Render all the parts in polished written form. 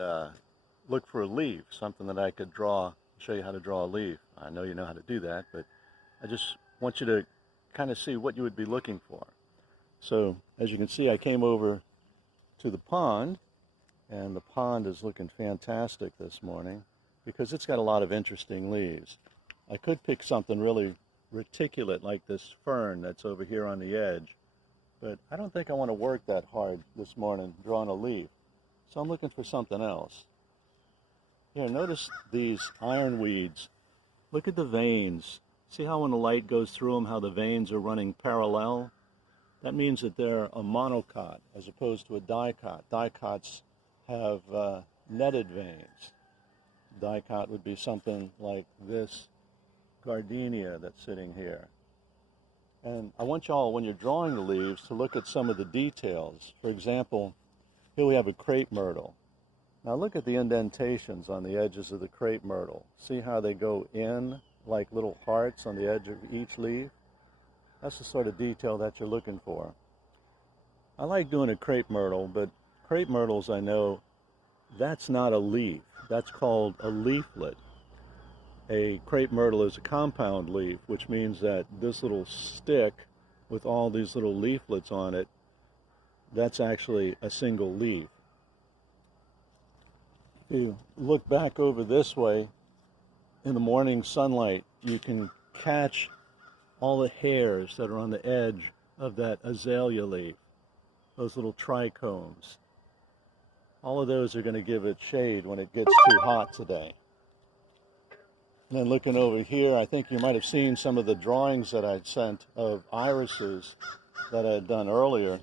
uh, look for a leaf, something that I could draw, show you how to draw a leaf. I know you know how to do that, but I just want you to kind of see what you would be looking for. So as you can see, I came over to the pond, and the pond is looking fantastic this morning because it's got a lot of interesting leaves. I could pick something really reticulate like this fern that's over here on the edge, but I don't think I want to work that hard this morning drawing a leaf. So I'm looking for something else. Here, notice these ironweeds. Look at the veins. See how when the light goes through them, how the veins are running parallel? That means that they're a monocot as opposed to a dicot. Dicots have netted veins. Dicot would be something like this gardenia that's sitting here. And I want y'all, when you're drawing the leaves, to look at some of the details. For example, here we have a crepe myrtle. Now look at the indentations on the edges of the crepe myrtle. See how they go in like little hearts on the edge of each leaf? That's the sort of detail that you're looking for. I like doing a crepe myrtle, but crepe myrtles, I know, that's not a leaf. That's called a leaflet. A crepe myrtle is a compound leaf, which means that this little stick with all these little leaflets on it, that's actually a single leaf. If you look back over this way, in the morning sunlight, you can catch all the hairs that are on the edge of that azalea leaf, those little trichomes. All of those are going to give it shade when it gets too hot today. And then looking over here, I think you might have seen some of the drawings that I'd sent of irises that I had done earlier.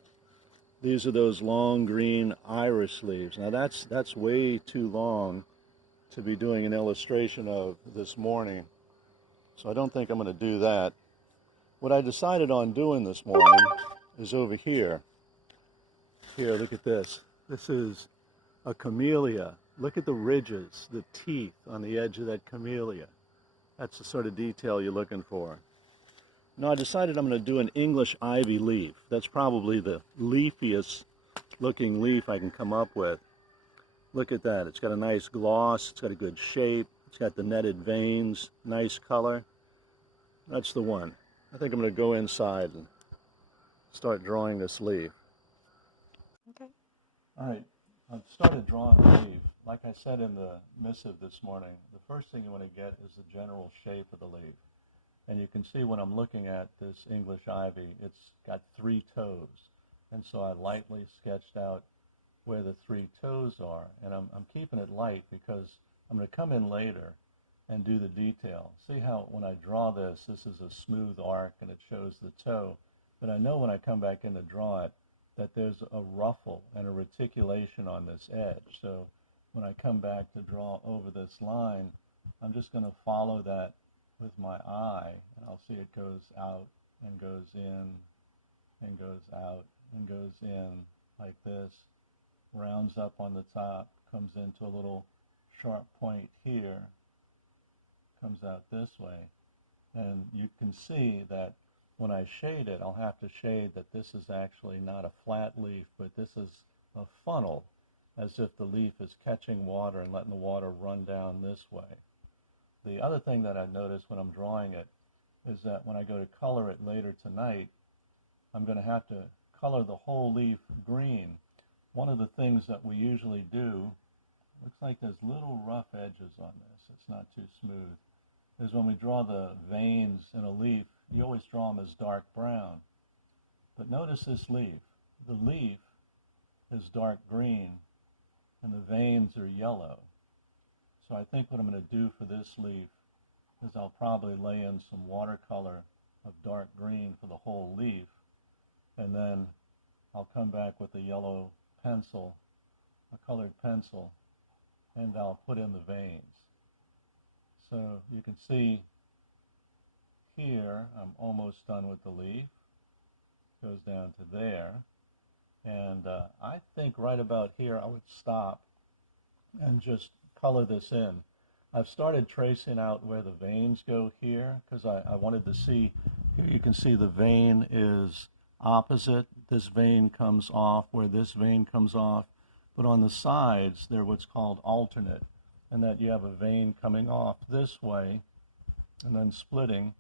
These are those long green iris leaves. Now that's way too long to be doing an illustration of this morning, so I don't think I'm going to do that. What I decided on doing this morning is over here. Here, look at this. This is a camellia. Look at the ridges, the teeth on the edge of that camellia. That's the sort of detail you're looking for. Now I decided I'm going to do an English ivy leaf. That's probably the leafiest looking leaf I can come up with. Look at that. It's got a nice gloss. It's got a good shape. It's got the netted veins. Nice color. That's the one. I think I'm going to go inside and start drawing this leaf. Okay. All right. I've started drawing the leaf. Like I said in the missive this morning, the first thing you want to get is the general shape of the leaf. And you can see when I'm looking at this English ivy, it's got 3 toes. And so I lightly sketched out where the 3 toes are. And I'm keeping it light because I'm going to come in later and do the detail. See how when I draw this, this is a smooth arc and it shows the toe. But I know when I come back in to draw it, that there's a ruffle and a reticulation on this edge. So when I come back to draw over this line, I'm just going to follow that with my eye, and I'll see it goes out and goes in and goes out and goes in like this, rounds up on the top, comes into a little sharp point here, comes out this way. And you can see that when I shade it, I'll have to shade that this is actually not a flat leaf, but this is a funnel, as if the leaf is catching water and letting the water run down this way. The other thing that I notice when I'm drawing it is that when I go to color it later tonight, I'm going to have to color the whole leaf green. One of the things that we usually do, looks like there's little rough edges on this, it's not too smooth, is when we draw the veins in a leaf, you always draw them as dark brown. But notice this leaf. The leaf is dark green and the veins are yellow. So I think what I'm going to do for this leaf is I'll probably lay in some watercolor of dark green for the whole leaf, and then I'll come back with a yellow pencil, a colored pencil, and I'll put in the veins. So you can see here I'm almost done with the leaf. Goes down to there, and I think right about here I would stop and just color this in. I've started tracing out where the veins go here because I wanted to see, here you can see the vein is opposite. This vein comes off where this vein comes off. But on the sides, they're what's called alternate, and that you have a vein coming off this way and then splitting.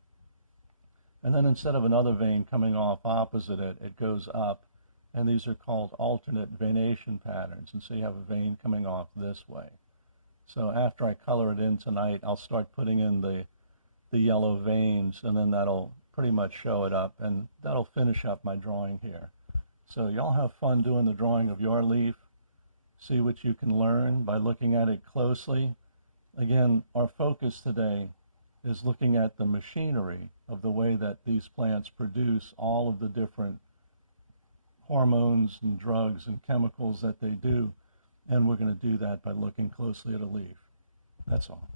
And then instead of another vein coming off opposite it, it goes up. And these are called alternate venation patterns. And so you have a vein coming off this way. So after I color it in tonight, I'll start putting in the yellow veins, and then that'll pretty much show it up, and that'll finish up my drawing here. So y'all have fun doing the drawing of your leaf. See what you can learn by looking at it closely. Again, our focus today is looking at the machinery of the way that these plants produce all of the different hormones and drugs and chemicals that they do, and we're going to do that by looking closely at a leaf. That's all.